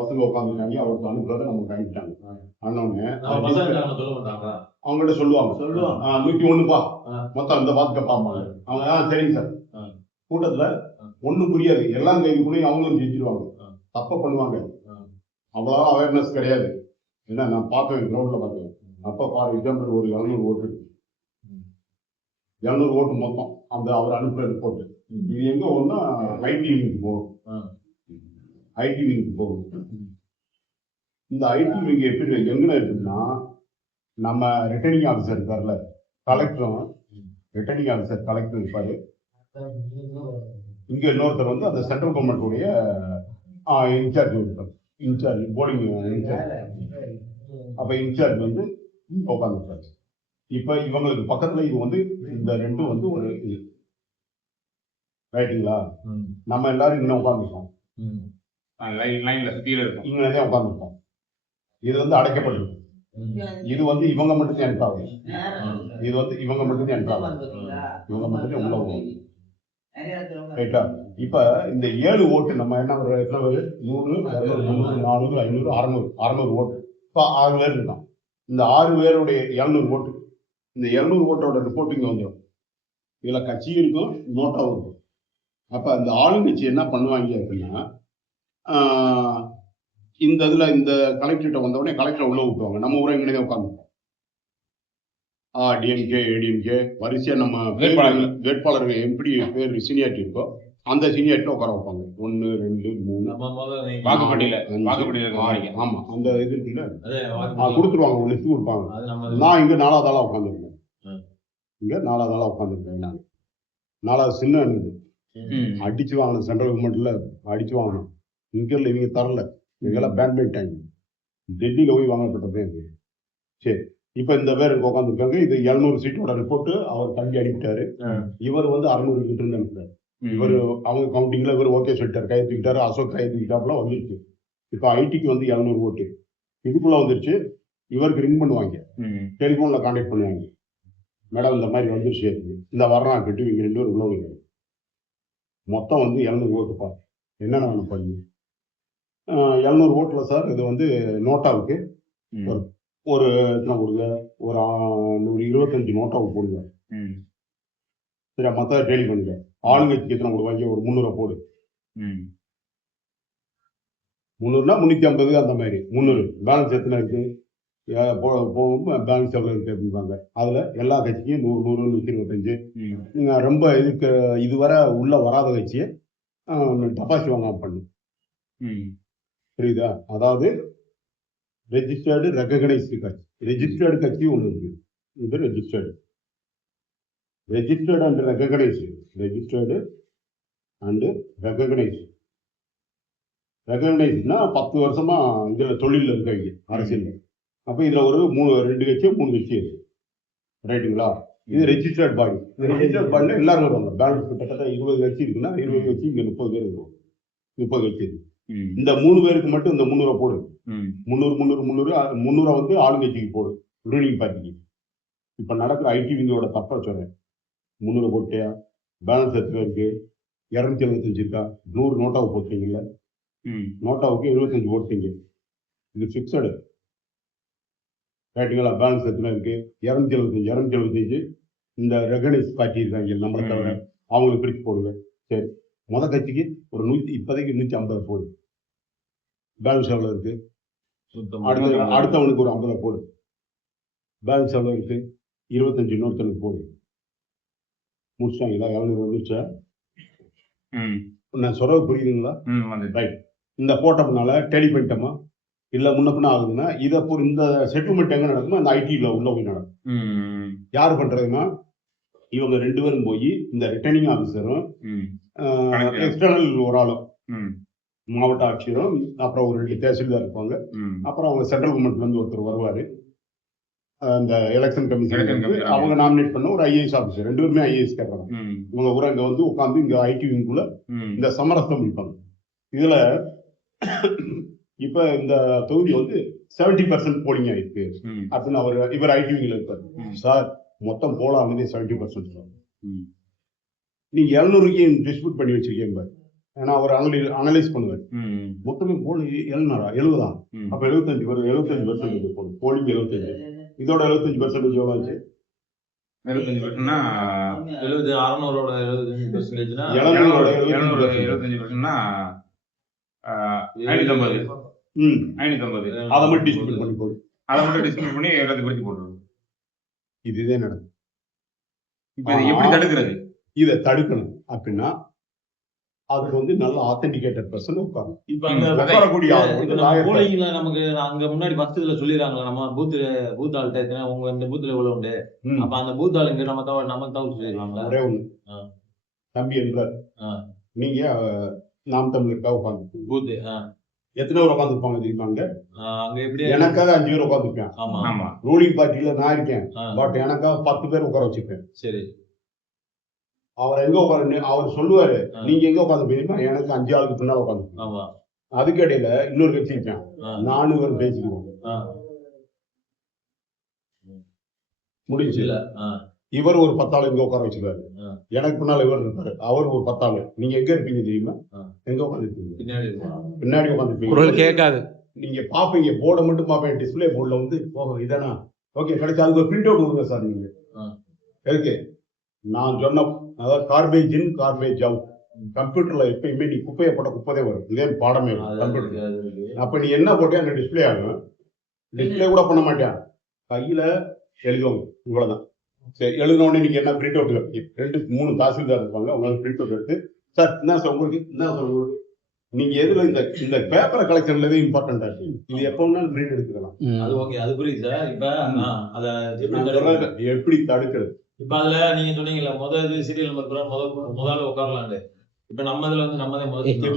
பசங்க உட்காந்துருக்காங்க, அவருக்கு அனுப்புறத நமக்கு அனுப்பிட்டாங்க. அண்ணோன்னு அவங்கள்ட்ட சொல்லுவாங்க 101பா மொத்தம் இந்த பாத்துக்க பார்ப்பாங்க. அவங்க சரிங்க சார். கூட்டத்துல ஒண்ணும் புரியாது, எல்லாம் கைதுக்குள்ளேயும் அவங்களும் ஜெயிச்சிருவாங்க, தப்ப பண்ணுவாங்க. அவ்வளோ அவேர்னஸ் கிடையாது. ஏன்னா நான் பார்த்தேன், கிரவுண்ட்ல பார்த்தேன். அப்ப ஃபார் எக்ஸாம்பிள் ஒரு 200 ஓட்டு, 200 ஓட்டு மொத்தம் அந்த அவர் அனுப்புற ரிப்போர்ட். இது எங்க ஒன்னா ஐடி விங்க்கு போகும். ஐடி விங்க்கு போகும். இந்த ஐடி விங் எப்படி எங்கன்னு இருக்குன்னா, நம்ம ரிட்டர்னிங் ஆஃபீஸர் இருக்கார்ல, கலெக்டரும் ரிட்டர்னிங் ஆஃபீஸர் கலெக்டர் இருப்பாரு. இங்க இன்னொருத்தர் வந்து அந்த சென்ட்ரல் கவர்மெண்ட் உடைய இன்சார்ஜ் இருப்பார். Incharge boarding incharge. அப்ப இன்சார்ஜ் வந்து உட்காந்துருப்பாரு. இப்ப இவங்களுக்கு பக்கத்துல இது வந்து இந்த ரெண்டும் வந்து ஒரு ரைட்டுங்களா. நம்ம எல்லாரும் இங்க உட்காந்துருக்கோம், இங்கே உட்காந்துருக்கோம். இது வந்து அடைக்கப்பட்டிருக்கு. இது வந்து இவங்க மட்டும் என்ட்ரு ஆகும். இது வந்து இவங்க மட்டும் என்ட்ரு ஆகும். இவங்க மட்டும் உள்ள போகும். ரைட்டா. இப்ப இந்த 7 ஓட்டு நம்ம என்ன எத்தனை பேர்? 100, 200, 300, 400, 500, 600, 600 ஓட்டு. இப்ப 6 பேர் இருக்கான். இந்த 6 பேருடைய 700 ஓட்டு. இந்த 700 ஓட்டோட ரிப்போர்ட் இங்க வந்துடும். இதுல கட்சி இருக்கும், நோட்டாவும் இருக்கும். அப்ப அந்த ஆளுங்கட்சி என்ன பண்ணுவாங்க அப்படின்னா, இந்த இதுல இந்த கலெக்டர்கிட்ட வந்தவுடனே கலெக்டரை உள்ள விட்டுவாங்க. நம்ம ஊரை இங்கே உட்காந்துருக்கோம். டிஎம்கே ஏடிஎம்கே வரிசையா நம்ம வேட்பாளர்கள் எப்படி பேர் சீனியாரிட்டி இருக்கோ அந்த சீனியாரிட்டி உட்கார வைப்பாங்க. 1 2 3 ஆமா, அந்த இது கொடுத்துருவாங்க, ஒரு லிஸ்ட் கொடுப்பாங்க. நான் இங்க 4வது ஆளா உட்காந்துருக்கேன். இங்க 4வது ஆளா உட்காந்துருக்கேன். நான் 4வது சின்ன அணுது அடிச்சு வாங்கணும். சென்ட்ரல் கவர்மெண்ட்ல அடிச்சு வாங்கணும். இங்க இல்லை, இவங்க தரல, இவங்கெல்லாம் பேன் பண்ணிட்டாங்க. டெல்லியில போய் வாங்கப்பட்டதே இது. சரி, இப்ப இந்த பேர் உட்காந்துருக்காங்க. இது 700 சீட்டோட ரிப்போர்ட் அவர் தள்ளி அனுப்பிட்டாரு. இவர் வந்து 600 கிட்ட இருந்து அனுப்பிட்டாரு. இவர் அவங்க கவுண்டிங்ல இவர் ஓகே சொல்லிட்டாரு, கையெழுத்துக்கிட்டாரு. அசோக் கையெழுத்துக்கிட்டாப்புல வந்துருச்சு. இப்ப ஐடிக்கு வந்து 700 ஓட்டு இதுக்குள்ள வந்துருச்சு. இவருக்கு ரிங் பண்ணுவாங்க, டெலிபோன்ல கான்டாக்ட் பண்ணுவாங்க. மேடம் இந்த மாதிரி வந்துருச்சு, இந்த வர்றான் கிட்ட இவங்க 2 பேரும் உள்ள மொத்தம் வந்து 700 ஓட்டுப்பா, என்னென்ன பண்ணி 700 ஓட்டுல சார் இது வந்து நோட்டாவுக்கு ஒரு எத்தனை கொடுங்க, ஒரு 25 நோட்டாவுக்கு போடுங்க. சரி, மொத்தம் டெய்லி பண்ணுங்க. ஆளுங்கட்சிக்கு எத்தனை கொடுவாங்க, ஒரு 300 போடு. 300னா 350 அந்த மாதிரி 300. பேலன்ஸ் எத்தனை இருக்கு பேலன்ஸ் எவ்வளோ இருக்கு அப்படிம்பாங்க. அதுல எல்லா கட்சிக்கும் 100 100 125. ரொம்ப இதுக்கு இதுவரை உள்ள வராத கட்சியை டெபாசிட் வாங்க பண்ணு. புரியுதா? அதாவது ரெஜிஸ்டர்டு ரெகக்னைஸ்டு கட்சி, ரெஜிஸ்டர்டு கட்சி ஒன்று இருக்கு. இது registered and recognised. Registered and recognised. ரெகக்னைஸ்டுனா 10 வருஷமா இதுல தொழில இருக்காங்க அரசியல். அப்ப இதுல ஒரு 2 கட்சி 3 கட்சி இருக்கு. ரைட்டுங்களா? இது ரெஜிஸ்டர்ட் பாடி. ரெஜிஸ்டர்ட் பாடியில எல்லாரும் வருவாங்க. பேலன்ஸ் கிட்டத்தட்ட 20 கட்சி இருக்குன்னா 20 கட்சி இங்க 30 பேர் இருக்கும். 30 கட்சி இருக்கு. இந்த 3 பேருக்கு மட்டும் இந்த 300 போடு. 300 வந்து ஆளுங்கட்சிக்கு போடு, ரூலிங் பார்ட்டிக்கு. இப்ப நடக்கிற ஐடி விங்கோட தப்பா சொல்றேன். 300 போட்டியா? பேலன்ஸ் எத்தனை இருக்கு? 275 இருக்கா? 100 நோட்டாவுக்கு போட்டீங்கல்ல, நோட்டாவுக்கு 75 போட்டீங்க. இது பிக்சடு. ரைட்டுங்களா? பேலன்ஸ் எத்தனை இருக்கு? 275. இந்த ரெகனைஸ் பார்ட்டி இருக்காங்க நம்மளை தவிர, அவங்களுக்கு பிரிச்சு போடுங்க. சரி, முத கட்சிக்கு ஒரு 100, இப்போதைக்கு 150 போடு. பேலன்ஸ் எவ்வளவு இருக்கு? அடுத்தவனுக்கு ஒரு 50 போடு. பேலன்ஸ் எவ்வளவு இருக்கு? 25 இன்னொருத்தனுக்கு போடு. முடிச்சிட்டாங்களா? 700 வந்துருச்சா? நான் சொல்றது புரியுதுங்களா? ரைட். இந்த போட்டோம்னால டெலி பண்ணிட்டோமா இல்ல முன்ன பின்ன ஆகுதுன்னா இதை இந்த செட்டில்மெண்ட் எங்க நடக்குமோ அந்த ஐடியில் உள்ள போய் நடக்கும். யார் பண்றதுன்னா இவங்க 2 பேரும் போய் இந்த ரிட்டர்னிங் ஆஃபீஸரும் எக்ஸ்டர்னல் ஒரு ஆளும், மாவட்ட ஆட்சியரும், அப்புறம் ஒரு 2 தேசில்தார் இருப்பாங்க. அப்புறம் அவங்க சென்ட்ரல் கவர்மெண்ட்ல இருந்து ஒருத்தர் வருவாரு. அந்த எலெக்ஷன் கமிஷன் அவங்க நாமினேட் பண்ண ஒரு ஐஏஎஸ் ஆஃபீஸர். 2 பேருமே ஐஏஎஸ் கேட்கறாங்க. இவங்க கூட இங்க வந்து உட்காந்து இங்க ஐடி விங்குள்ள இந்த சமரசம் இருப்பாங்க. இதுல இப்ப இந்த தொகுதி வந்து 70% போலிங் ஆயிருக்கு அப்படின்னு இவர் ஐடி விங்ல இருப்பாரு. சார் மொத்தம் போலாமே 70%. நீங்க 700க்கு டிஸ்ட்ரிபியூட் பண்ணி வச்சிருக்கீங்க. ஏன்னா அவர் அனலைஸ் பண்ணுவார். மொத்தமே போல் 70 அப்ப 75% போல் போலிக்கு 75, இதோட 75% எவ்வளவு ஆச்சு? 75%னா 70 600ஓட 75%னா 75%னா 550. அதை மட்டும் டிஸ்ட்ரிபியூட் பண்ணி போடு. அதை மட்டும் டிஸ்ட்ரிபியூட் பண்ணி எல்லாத்தையும் பிரிச்சு போடுறது. இதுதே நடக்கும். இப்ப இதை எப்படி தடுக்கிறது? இதை தடுக்கணும் அப்படின்னா அதுக்கு வந்து நல்ல ஆத்தென்டிகேட்டட் பர்சன் உட்காரும். இப்ப அங்க உட்காரக்கூடிய போலிங்ல நமக்கு அங்க முன்னாடி பஸ்ல சொல்லிடுறாங்களா நம்ம பூத் ஆள்கிட்ட உங்க இந்த பூத்துல எவ்வளவு உண்டு, அப்ப அந்த பூத் ஆளுங்க நம்ம தவிர சொல்லிடுவாங்களா? ஒரே ஒண்ணு தம்பி என்றார், நீங்க நாம் தமிழருக்காக உட்காந்து பூத் எத்தனை பேர் உட்காந்துருப்பாங்க தெரியுமாங்க? அங்க எப்படி எனக்காக 5 பேர் உட்காந்துருப்பேன். ஆமா ரூலிங் பார்ட்டியில நான் இருக்கேன், பட் எனக்காக 10 பேர் உட்கார வச்சிருப்பேன். சரி, அவர் எங்க உட்காரு அவர் சொல்லுவாரு, நீங்க எங்க உட்காந்து போயிருப்பா? எனக்கு 5 ஆளுக்கு பின்னால உட்காந்து. அதுக்கு இடையில இன்னொரு கட்சி இருப்பேன், நானும் இவர் பேசிக்குவோம். முடிஞ்சு இவர் ஒரு 10 ஆளு இங்க உட்கார வச்சிருக்காரு, எனக்கு பின்னால இவர் இருப்பாரு, அவர் ஒரு 10 ஆளு. நீங்க எங்க இருப்பீங்க தெரியுமா? எங்க உட்காந்துருப்பீங்க? பின்னாடி உட்காந்துருப்பீங்க. கேட்காது. நீங்க பாப்பீங்க, போர்டை மட்டும் பாப்பீங்க. டிஸ்பிளே போர்டுல வந்து இதானா ஓகே கிடைச்சா அதுக்கு பிரிண்ட் அவுட் கொடுங்க சார். நீங்க இருக்கு நான் சொன்ன, அதாவது கார்பேஜ் இன் கார்பேஜ் அவுட். கம்ப்யூட்டர்ல எப்பயுமே நீ குப்பையை போட்ட குப்பதே வரும். இதே பாடமே கம்ப்யூட்டர். அப்ப நீ என்ன போட்டே அங்க டிஸ்பிளே ஆகும். டிஸ்பிளே கூட பண்ண மாட்டேன், கையில எழுதுவாங்க. இவ்வளவுதான். சரி, எழுதின உடனே நீங்க என்ன பிரிண்ட் அவுட் 2-3 தாசில்தார் இருப்பாங்க, உங்களுக்கு பிரிண்ட் அவுட் எடுத்து சார் என்ன சார் உங்களுக்கு என்ன சார் உங்களுக்கு நீங்க எதுல இந்த பேப்பரை கலெக்ஷன்ல எது இம்பார்ட்டன்டா இருக்கு, இது எப்ப வேணாலும் பிரிண்ட் எடுத்துக்கலாம். அது ஓகே, அது புரியுது சார். இப்ப அத எப்படி தடுக்கிறது? இப்ப அதுல நீங்க சொன்னீங்கல்ல முதல் சீரியல் நம்பர் முதல்ல உட்காரலான்னு. இப்ப நம்ம இதுல வந்து நம்ம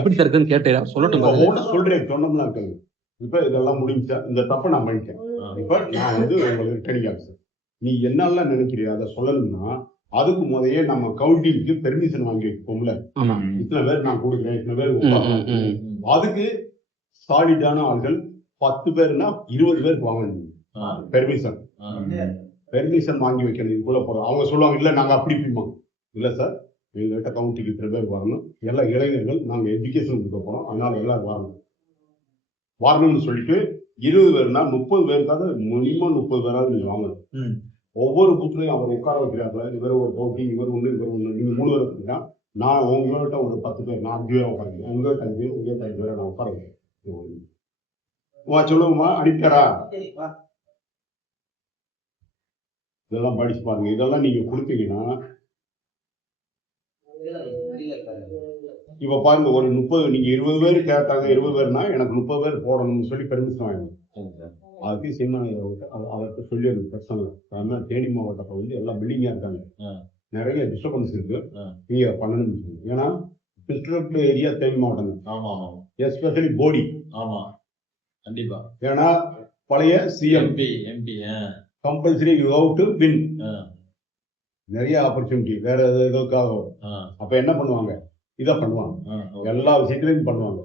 எப்படி தடுக்குன்னு கேட்டேன், சொல்லட்டும். சொல்றேன், சொன்னோம்னா கேளுங்க. இப்ப இதெல்லாம் முடிஞ்சா இந்த தப்பை நான் பண்ணிட்டேன். இப்ப நான் வந்து உங்களுக்கு ரிட்டர்னிங் ஆஃபீஸர், நீ என்னெல்லாம் நினைக்கிறியோ அதை சொல்லணும்னா அதுக்கு முதையே நம்ம கவுண்டிங்க்கு பெர்மிஷன் வாங்கி வைப்போம்ல. இத்தனை பேர் நான் கொடுக்குறேன், இத்தனை பேர். அதுக்கு சாலிடான ஆள்கள் 10 பேர்னா 20 பேருக்கு வாங்கணும் பெர்மிஷன். பெர்மிஷன் வாங்கி வைக்கணும். இதுக்குள்ள போறோம் அவங்க சொல்லுவாங்க, இல்ல நாங்க அப்படி பிடிப்போம். இல்ல சார், எங்ககிட்ட கவுண்டிக்கு இத்தனை பேர் வரணும், எல்லா இளைஞர்கள் நாங்க எஜுகேஷன் கொடுக்க போறோம், அதனால எல்லாரும் வரணும்னு சொல்லிட்டு 20 பேர்னா 30 பேருக்காக மினிமம் 30 பேராவது நீங்க வாங்கணும். ஒவ்வொரு பூத்துலையும் அவர் உட்கார வைக்கிறாங்களா, இவர் ஒரு கவுண்டிங், இவர் ஒண்ணு இவர் ஒண்ணு, நீங்க 3 பேர் இருக்கீங்கன்னா நான் உங்கள்கிட்ட ஒரு 10 பேர், நான் 5 பேர் உட்காருங்க, உங்கள்கிட்ட 5 பேர், உங்கள்கிட்ட 5 பேரை நான் உட்கார வைக்கிறேன். சொல்லுவோமா அடிப்பாரா? இதெல்லாம் படிச்சு பாருங்க. இதெல்லாம் நீங்க கொடுத்தீங்கன்னா இப்ப பாருங்க, ஒரு 30 நீங்க 20 பேர் கேட்டாங்க, 20 பேர்னா எனக்கு 30 பேர் போடணும்னு சொல்லி பெர்மிஷன் வாங்கணும். அதுக்கு சின்ன அவர்கிட்ட சொல்லி அது பிரச்சனை. அதனால தேனி மாவட்டத்தை வந்து எல்லாம் பில்டிங்கா இருக்காங்க, நிறைய டிஸ்டர்பன்ஸ் இருக்கு, நீங்க பண்ணணும்னு சொல்லி. ஏன்னா பிஸ்டர்ட் ஏரியா தேனி மாவட்டம், எஸ்பெஷலி போடி. ஆமா கண்டிப்பா. ஏன்னா பழைய CMP MP compulsory you have to win. நிறைய ஆப்பர்ச்சுனிட்டி வேற எதுக்காக. அப்ப என்ன பண்ணுவாங்க, இதை பண்ணுவாங்க, எல்லா விஷயத்திலையும் பண்ணுவாங்க.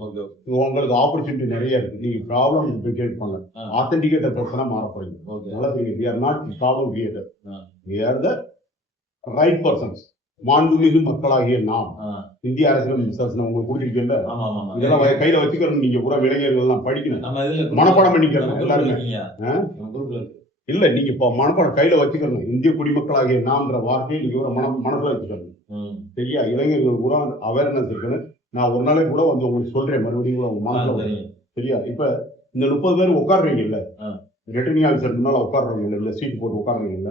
உங்களுக்கு ஆப்பர்ச்சுனிட்டி நிறைய இருக்கு, நீங்க ப்ராப்ளம் கிரியேட் பண்ணல, ஆத்தென்டிகேட்டட் பர்சனா மாற போறீங்க. அதனால we are not problem creator, we are the right persons. மாண்புமிகு மக்களாகிய நாம் இந்திய அரசியல் சாசனம் உங்களுக்கு கொடுத்துருக்கீங்க, இதெல்லாம் கையில வச்சுக்கணும். நீங்க பூரா இளைஞர்கள் எல்லாம் படிக்கணும், மனப்பாடம் பண்ணிக்கிறோம் எல்லாருமே. இல்ல நீங்க இப்ப மனப்பாடம் கையில வச்சுக்கணும். இந்திய குடிமக்களாகிய நாம்ன்ற வார்த்தையை நீங்க ஒரு மனசுல வச்சுக்கணும். சரியா? இளைஞர்கள் கூட அவேர்னஸ் இருக்கணும். நான் ஒரு நாளைக்கு கூட வந்து உங்களுக்கு சொல்றேன், மறுபடியும் கூட உங்க மனசுல. சரியா? இப்ப இந்த 30 பேர் உட்காடுறீங்க இல்ல, ரிட்டர்னிங் ஆஃபீஸர் முன்னால உட்காடுறீங்க இல்ல, சீட் போட்டு உட்காடுறீங்க இல்ல,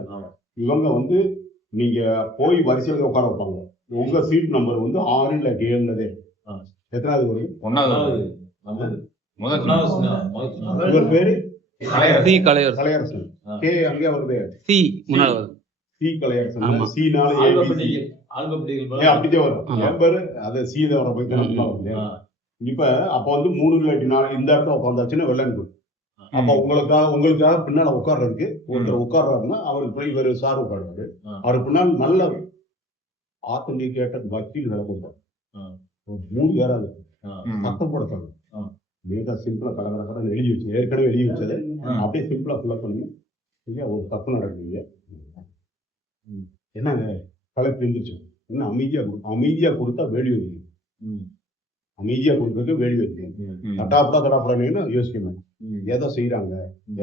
இவங்க வந்து நீங்க போய் வரிசையில உட்கார வைப்பாங்க. உங்க சீட் நம்பர் வந்து 6 இல்ல 7 எத்தனாவது வரும்? 1வது. இவர் பேரு கலையரசன். கே அங்கே வருது, சி முன்னால வருது, சி கலையரசன். சி நால அப்படியே வரும். என் பேரு அதை சி வர போய் தான். இப்ப அப்ப வந்து 3 இல்லாட்டி 4 இந்த இடத்துல உட்காந்தாச்சுன்னா வெள்ளன். அப்ப உங்களுக்காக பின்னால உட்கார்றதுக்கு ஒருத்தர் உட்கார்றாருன்னா அவருக்கு இவர் சார் உட்காருவாரு. அவருக்கு பின்னால் நல்ல ஆத்தென்டிகேட்டட் வக்கீல் வேலை கொடுப்பாரு. 3 பேராது சத்தம் போடத்தாங்க. மிக சிம்பிளா கலகலகலன்னு எழுதி வச்சு, ஏற்கனவே எழுதி வச்சது அப்படியே சிம்பிளா ஃபில்அப் பண்ணி, இல்லையா ஒரு தப்பு நடக்குது, என்னங்க கலை பிரிந்துச்சு, இன்னும் அமைதியா கொடுத்தா வேல்யூ. அமைதியா கொடுக்குறது வேலி வைக்கணும். தட்டாப்படா யோசிக்கணும். ஏதோ செய்யறாங்க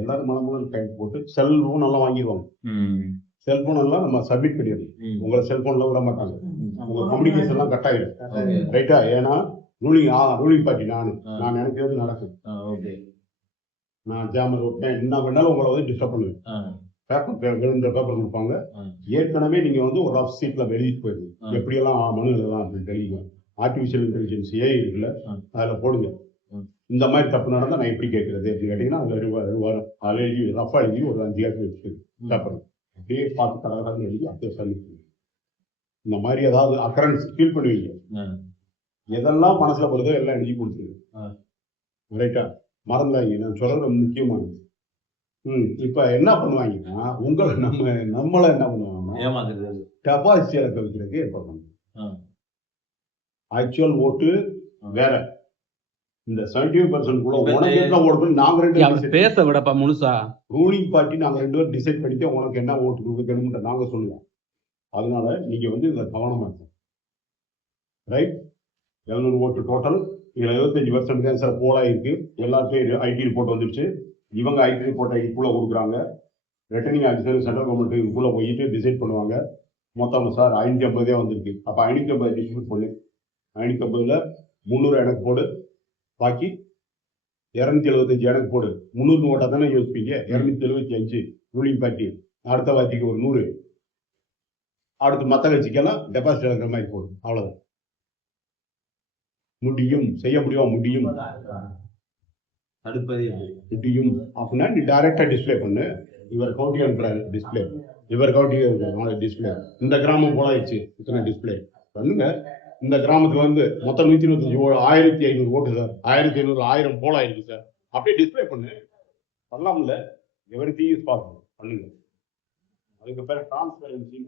எல்லாரும் மனமும் கை போட்டு செல்போன் எல்லாம் வாங்கிடுவாங்க. செல்போன் எல்லாம் நம்ம சப்மிட் பண்ணிடணும். உங்களை செல்போன்ல விட மாட்டாங்க. உங்க கம்யூனிகேஷன் எல்லாம் கட் ஆயிடும். ரைட்டா? ஏன்னா ரூலிங் பார்ட்டி நான் நினைக்கிறது நடக்கும். நான் ஜாமர் ஓட்டேன் என்ன வேணாலும் உங்களை வந்து டிஸ்டர்ப் பண்ணுவேன். பேப்பர் கொடுப்பாங்க. ஏற்கனவே நீங்க வந்து ஒரு ரஃப் சீட்ல வெளியிட்டு போயிருக்கு எப்படியெல்லாம் மனு எழுதலாம் அப்படின்னு தெரியுங்க. ஆர்டிபிஷியல் இன்டெலிஜென்ஸ் இருக்குல்ல, அதுல போடுங்க. இந்த மாதிரி தப்பு நடந்தா நான் எப்படி கேட்கறது அப்படின்னு கேட்டீங்கன்னா அதுல வரும். அதில் எழுதி ரஃபா எழுதி ஒரு 5 காப்பி வச்சுருக்கு பேப்பர் அப்படியே பார்த்து கடற்கரை எழுதி அப்படியே சொல்லி இந்த மாதிரி ஏதாவது அக்கரன்ஸ் ஃபீல் பண்ணுவீங்க. எதெல்லாம் மனசுல போடுதோ எல்லாம் எழுதி கொடுத்துருங்க. ரைட்டா? மறந்தாங்க. நான் சொல்றது முக்கியமானது. இப்ப என்ன பண்ணுவாங்கன்னா உங்களை நம்மள என்ன பண்ணுவாங்கன்னா டெபாசிட் இறக்க வைக்கிறதுக்கு ஏற்பாடு பண்ணுவாங்க. ஆக்சுவல் ஓட்டு வேற. இந்த 75% கூட உனக்கு என்ன ஓட்டு நாங்க 2 பேரும் பேச விடப்பா முழுசா. ரூலிங் பார்ட்டி நாங்க 2 பேரும் டிசைட் பண்ணிட்டு உனக்கு என்ன ஓட்டு கொடுக்கணும்னு நாங்க சொல்லுவோம். அதனால நீங்க வந்து இந்த கவனமா இருக்கும். ரைட்? 700 ஓட்டு டோட்டல். இதுல 75% தான் சார் போலா இருக்கு. எல்லாத்தையும் ஐடி ரிப்போர்ட் வந்துருச்சு. இவங்க ஐடி ரிப்போர்ட்டை இதுக்குள்ள கொடுக்குறாங்க. ரிட்டர்னிங் ஆஃபீஸர் சென்ட்ரல் கவர்மெண்ட் இதுக்குள்ள போயிட்டு டிசைட் பண்ணுவாங்க. மொத்தம் சார் 550 வந்திருக்கு. அப்ப 550 டிஸ்ட்ரிபியூட் பண்ணு. 550ல 300 எனக்கு போடு. பாக்கி 275 எனக்கு போடு. 300 ஓட்டா தானே யோசிப்பீங்க. 275 ரூலிங் பார்ட்டி. அடுத்த வாட்டிக்கு ஒரு 100. அடுத்து மற்ற கட்சிக்கெல்லாம் டெபாசிட் இருக்கிற மாதிரி போடும். அவ்வளவுதான். முடியும், செய்ய முடியும். முடியும் அப்படின்னா நீ டைரக்டா டிஸ்பிளே பண்ணு. இவர் கவுண்டி அனுப்புறாரு டிஸ்பிளே, இவர் கவுண்டி டிஸ்பிளே. இந்த கிராமம் போலாயிடுச்சு இத்தனை டிஸ்பிளே பண்ணுங்க. இந்த கிராமத்துல வந்து மொத்தம் 125 1500 ஓட்டு சார். 1500 1000 போலா இருக்கு சார். அப்படியே டிஸ்பிளே பண்ணு. பண்ணலாம்ல. Every thing is possible. பண்ணுங்க. அதுக்கு பேர் டிரான்ஸ்பரன்சி.